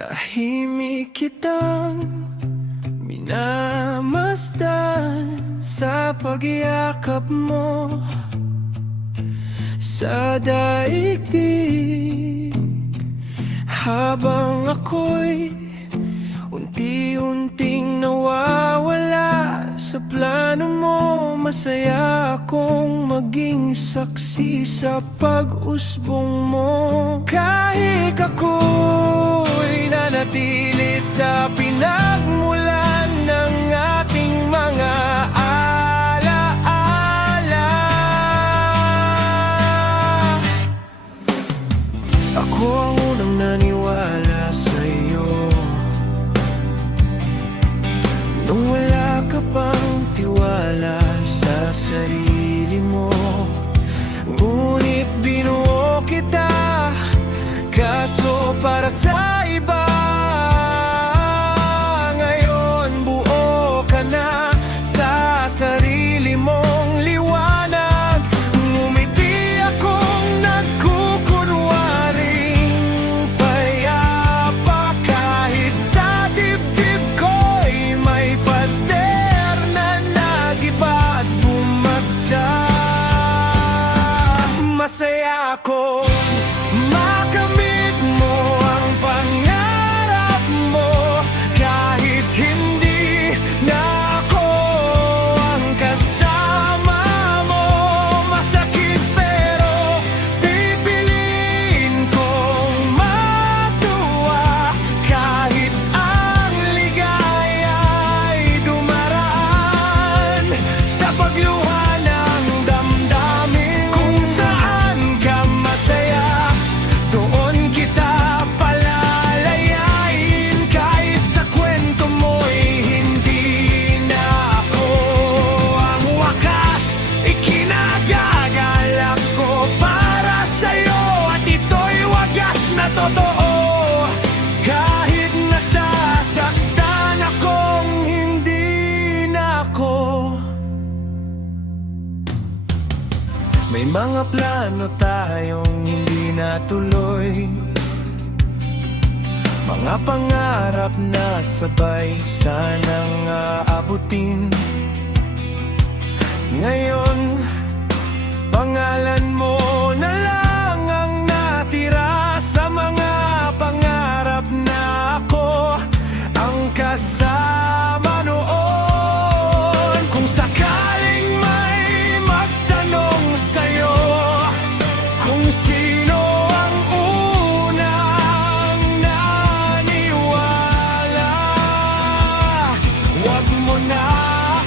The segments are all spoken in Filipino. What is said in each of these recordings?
Tahimik kitang minamasdan sa pagyakap mo sa daigdig, habang ako'y unti-unting nawawala sa plano mo. Masaya akong maging saksi sa pag-usbong mo. Kahit ako'y nanatili sa pinagmulan ng ating mga alaala. Ako ang unang naniwala sa'yo nung wala ka pang tiwala sa sarili mo. Ngunit binuo kita, kaso para sa iba. Ngayon buo ka na sa sarili mong liwanag. Ngumiti akong nagkukunwaring payapa, kahit sa dibdib ko'y may pader na nagiba at bumagsak. Masaya ako makamit mo ang pangarap mo, kahit hindi na ako ang kasama mo. Masakit pero pipiliin kong matuwa, kahit ang ligaya ay dumaraan sa pagluha ng damdamin. Kung saan ka masaya, doon kita palalayain. Kahit sa kwento mo'y hindi na ako ang wakas, ikinagagalak ko para sa'yo, at ito'y wagas na totoo. Kahit nasasaktan akong hindi na ako. May mga plano tayong hindi natuloy, mga pangarap na sabay sanang aabutin. Ngayon, pangalan mo na lang ang natira sa mga pangarap na ako ang kasama noon. Kung sakaling may magtanong sa'yo kung sino ang unang naniwala, wag mo na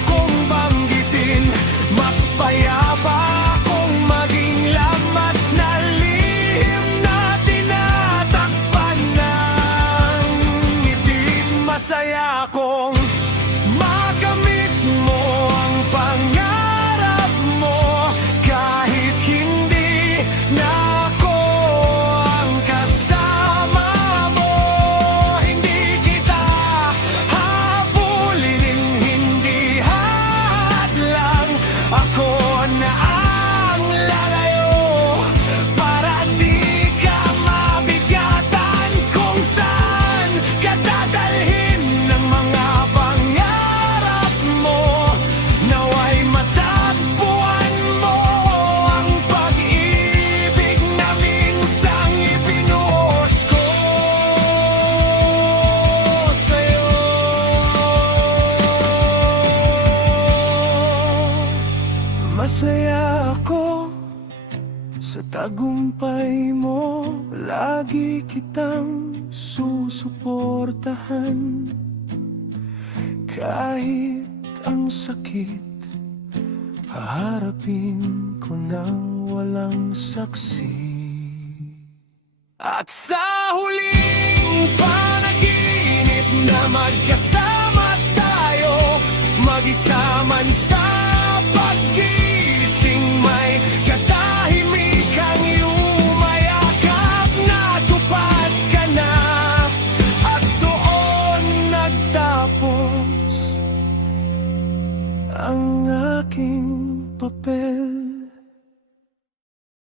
akong banggitin. Mas payapa akong maging lamat na lihim na tinatakpan ng ngiti. Masaya akong makamit mo ang pangarap mo, kahit hindi na ako ang kasama mo. Hindi kita habulin, hindi hadlang. Ako na ang lalayo para di ka mabigatan. Kung saan ka dadalhin ng mga pangarap mo, naway matagpuan mo ang pag-ibig na minsang ibinuhos ko sa'yo. Masaya ako sa tagumpay mo, lagi kitang susuportahan. Kahit ang sakit, haharapin ko nang walang saksi. At sa huling panaginip na magkasama tayo, mag-isa